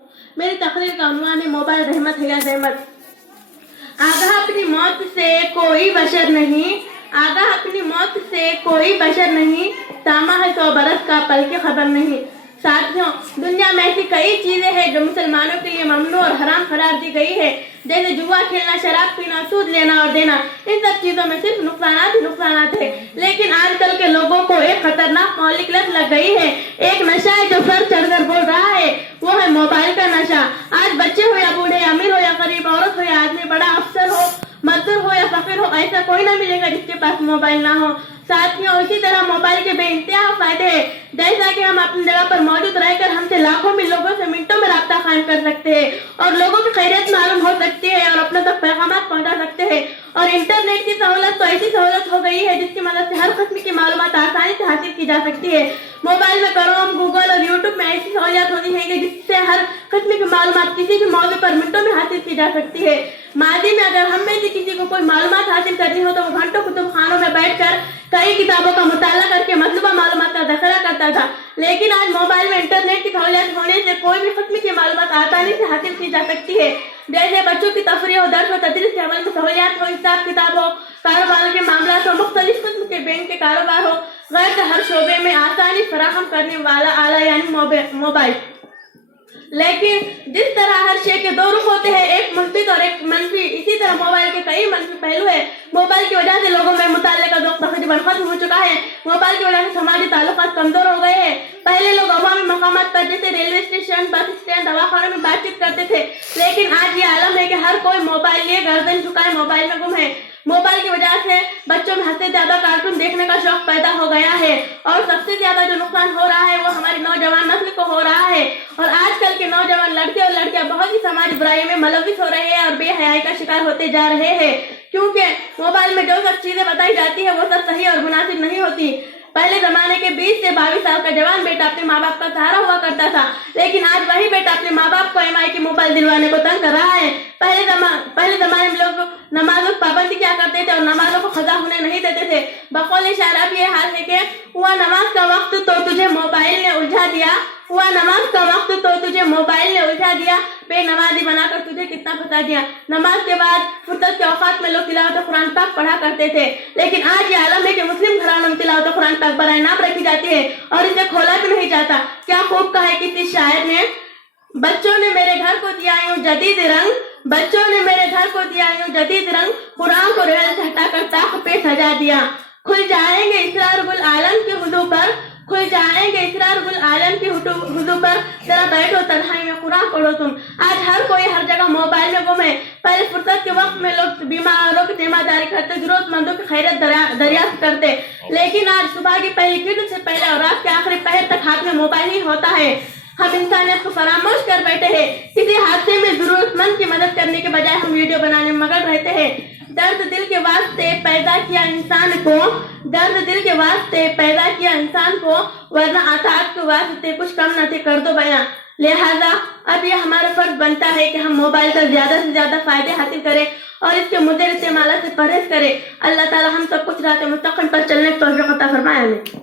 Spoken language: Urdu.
میری تقریر کا عنوان ہے موبائل رحمت ہے یا زحمت۔ آگاہ اپنی موت سے کوئی بشر نہیں، آگاہ اپنی موت سے کوئی بشر نہیں، تاما ہے 100 برس کا پل کی خبر نہیں۔ ساتھیوں، دنیا میں ایسی کئی چیزیں ہیں جو مسلمانوں کے لیے ممنوع اور حرام قرار دی گئی ہے، جیسے جوا کھیلنا، شراب پینا، سود لینا اور دینا۔ ان سب چیزوں میں صرف نقصانات ہی نقصانات ہیں، لیکن آج کل کے لوگوں کو ایک خطرناک مہلک لت لگ گئی ہے۔ ایک نشہ ہے جو سر چڑھ کر بول رہا ہے، وہ ہے موبائل کا نشہ۔ آج بچے ہو یا بوڑھے، امیر ہو یا غریب، عورت ہو یا آدمی، بڑا افسر ہو، مزدور ہو یا فقیر ہو، ایسا کوئی نہ ملے گا جس کے پاس موبائل نہ ہو۔ ساتھیوں، اسی طرح موبائل کے بے انتہا فائدے ہیں، جیسا کہ ہم اپنی جگہ پر موجود رہ کر ہم سے لاکھوں میں لوگوں سے منٹوں میں رابطہ قائم کر سکتے ہیں اور لوگوں کی خیریت معلوم ہو سکتی ہے اور اپنے تک پیغامات پہنچا سکتے ہیں۔ اور انٹرنیٹ کی سہولت تو ایسی سہولت ہو گئی ہے جس کی مدد سے ہر قسم کی معلومات آسانی سے حاصل کی جا سکتی ہے۔ موبائل میں کروم، گوگل اور یوٹیوب میں ایسی سہولیات ہوتی ہے کہ جس سے ہر قسم کی معلومات کسی بھی موضوع پر منٹوں میں حاصل کی جا سکتی ہے۔ ماضی میں اگر ہم میں سے کسی کو کوئی معلومات حاصل کرنی ہو تو وہ گھنٹوں کتب خانوں میں بیٹھ کر کئی کتابوں کا مطالعہ کر کے مطلوبہ معلومات کا ذخیرہ کرتا تھا، لیکن آج موبائل میں انٹرنیٹ کی سہولیات ہونے سے کوئی بھی قسم کی معلومات آسانی سے حاصل کی جا سکتی ہے، جیسے بچوں کی تفریح ہو، درس و تدریس کے عمل میں سہولیات ہو، حساب کتاب ہو، کاروبار کے معاملات ہو، مختلف قسم کے بینک کے کاروبار ہو، غیر ہر شعبے میں آسانی فراہم کرنے والا آلہ یعنی موبائل۔ لیکن جس طرح ہر شے کے دو رخ ہوتے ہیں، ایک مثبت اور ایک منفی، اسی طرح موبائل کے کئی منفی پہلو ہیں۔ موبائل کی وجہ سے لوگوں میں مطالعے کا ذوق تقریباً ختم ہو چکا ہے۔ موبائل کی وجہ سے سماجی تعلقات کمزور ہو گئے ہیں۔ پہلے لوگ عوامی مقامات پر جیسے ریلوے اسٹیشن، بس اسٹینڈ، دواخانوں میں بات چیت کرتے تھے، لیکن آج یہ عالم ہے کہ ہر کوئی موبائل لیے گردن جھکائے موبائل میں گم ہے۔ موبائل کی وجہ سے بچوں میں حد سے زیادہ کارٹون دیکھنے کا شوق پیدا ہو گیا ہے اور سب سے زیادہ جو نقصان ہو رہا ہے وہ ہماری نوجوان نسل کو ہو رہا ہے۔ اور آج کل کے نوجوان لڑکے اور لڑکیاں بہت ہی سماجی برائیوں میں ملوث ہو رہے ہیں اور بے حیائی کا شکار ہوتے جا رہے ہیں، کیونکہ موبائل میں جو سب چیزیں بتائی جاتی ہیں وہ سب صحیح اور مناسب نہیں ہوتی۔ پہلے زمانے کے 20 سے 22 سال کا جوان بیٹا اپنے ماں باپ کا سہارا ہوا کرتا تھا، لیکن آج وہی بیٹا اپنے ماں باپ کو ایم آئی کی موبائل دلوانے کو تنگ کر رہا ہے۔ پہلے زمانے میں لوگ نمازوں کی پابندی کیا کرتے تھے اور نمازوں کو قضا ہونے نہیں دیتے تھے۔ بقول شاعر اب یہ حال ہے کہ ہوا نماز کا وقت تو تجھے موبائل نے الجھا دیا، ہوا نماز کا وقت تو تجھے موبائل نے الجھا دیا، بے نمازی بنا کر تجھے کتنا پھنسا دیا۔ نماز کے بعد فرصت کے اوقات میں لوگ تلاوت قرآن پاک پڑھا کرتے تھے، لیکن آج یہ عالم ہے کہ مسلم گھرانوں میں تلاوت قرآن پاک برائے نام رکھی جاتی ہے اور اسے کھولا بھی نہیں جاتا۔ کیا خوب کہا ہے کسی شاعر نے، بچوں نے میرے گھر کو دیا یوں جدید رنگ، بچوں نے میرے گھر کو دیا یوں جدید رنگ، قرآن کو ریل سے ہٹا کر طاق پہ سجا دیا۔ کھل جائیں گے اسرار گل عالم کے حضو پر، کھل جائیں گے اسرار گل عالم کے حضو پر، ذرا بیٹھو تنہائی میں قرآن پڑھو تم۔ آج ہر کوئی ہر جگہ موبائل میں گم ہے۔ پہلے فرصت کے وقت میں لوگ بیماروں کی ذمہ داری کرتے، ضرورت مندوں کی خیریت دریافت کرتے، لیکن آج صبح کی پہلی کرن سے پہلے اور رات کے آخری پہر تک ہاتھ میں موبائل ہی ہوتا ہے۔ ہم انسانیت کو فراموش کر بیٹھے ہیں۔ کسی حادثے میں ضرورت مند کی مدد کرنے کے بجائے ہم ویڈیو بنانے میں مگن رہتے ہیں۔ درد دل کے واسطے پیدا کیا انسان کو، درد دل کے واسطے پیدا کیا انسان کو، ورنہ اطاعت کے واسطے کچھ کم نہ تھے، کر دو بیاں۔ لہذا اب یہ ہمارا فرض بنتا ہے کہ ہم موبائل کا زیادہ سے زیادہ فائدے حاصل کریں اور اس کے مضر استعمالات سے پرہیز کریں۔ اللہ تعالی ہم سب کچھ راہ مستقیم پر چلنے کی توفیق عطا فرمائے۔ آمین۔